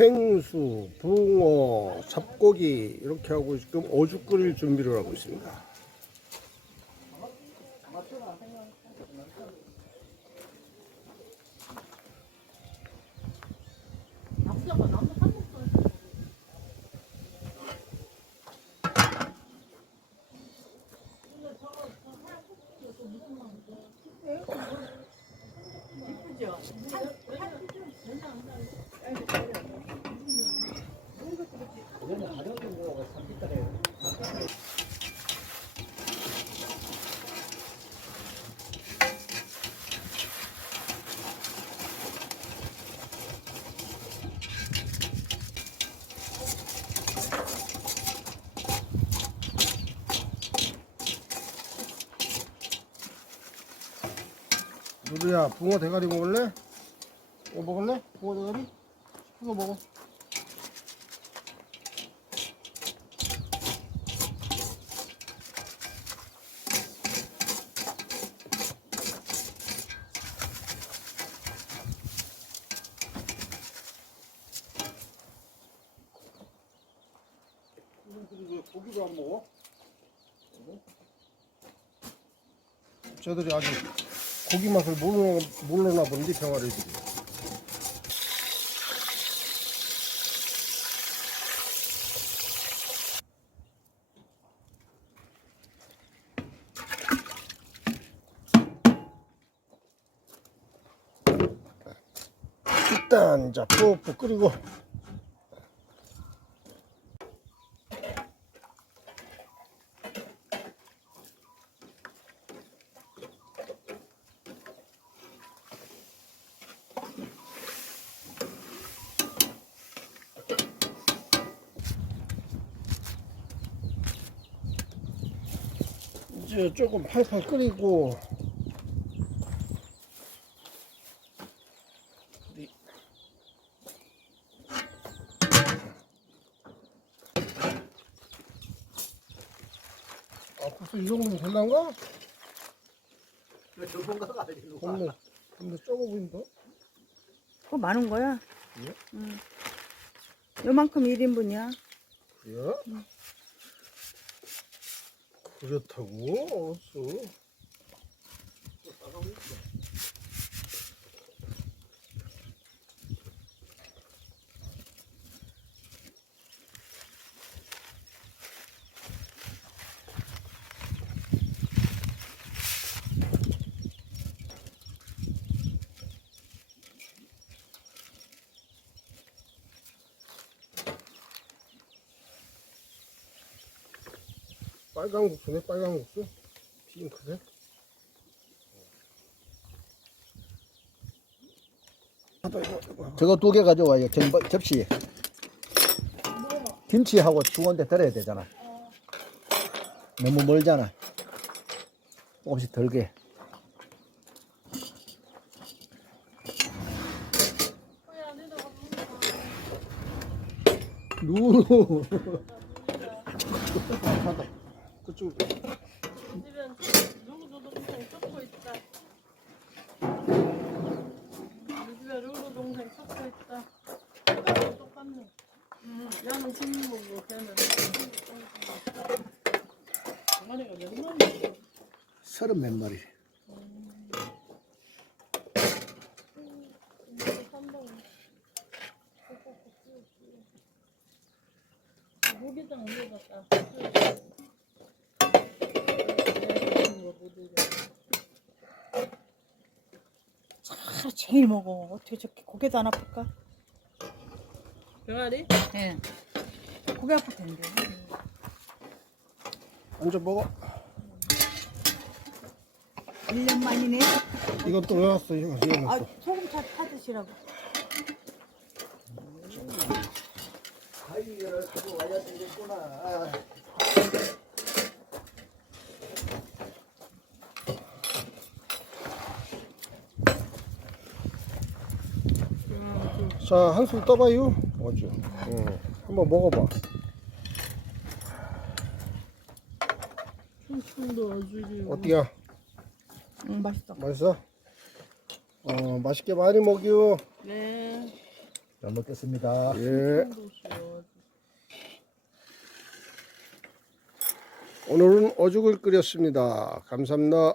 팽수, 붕어, 잡고기 이렇게 하고 지금 어죽 끓일 준비를 하고 있습니다. 누리야, 붕어 대가리 먹을래? 이거 먹을래? 붕어 대가리? 이거 먹어. 왜 고기도 안 먹어? 저들이 아직 고기 맛을 모르나 본디 병아리들이. 일단 자 푹푹 끓이고 이제 조금 팔팔 끓이고 벌써 이 정도면 될란가? 전문가가 알리는 거. 근데 적어 보인다? 그거 많은 거야? 예? 응. 요만큼 1인분이야. 그래? 그렇다고? 알았어. 빨간 국수네, 빨간 국수? 핑크색? 저거 2개 가져와요. 접시에. 김치하고 중원데 들어야 되잖아. 너무 멀잖아. 조금씩 덜게. 누. 그쪽. 집엔 누구 동생 쫓고 있다. 우리 집에 루루 동생 쫓고 있다. 똑같네. 야는 친구고 걔는 동아리가 몇 마리? 30 몇 마리. 모기장 올려놨다. 하루 종일 먹어. 어떻게 저렇게 고개도 안 아플까? 병아리? 예. 고개 아플 텐데. 앉아 먹어. 1년 만이네. 이것도 왜 왔어? 이거 아, 왔어. 소금 찾으시라고. 아이를 가지고 와야 되겠구나. 자, 한술 떠봐요. 어쭈. 한번 먹어봐. 춤도 아주리. 어때요? 맛있어. 맛있어? 맛있게 많이 먹여. 네. 잘 먹겠습니다. 예. 도시요. 오늘은 어죽을 끓였습니다. 감사합니다.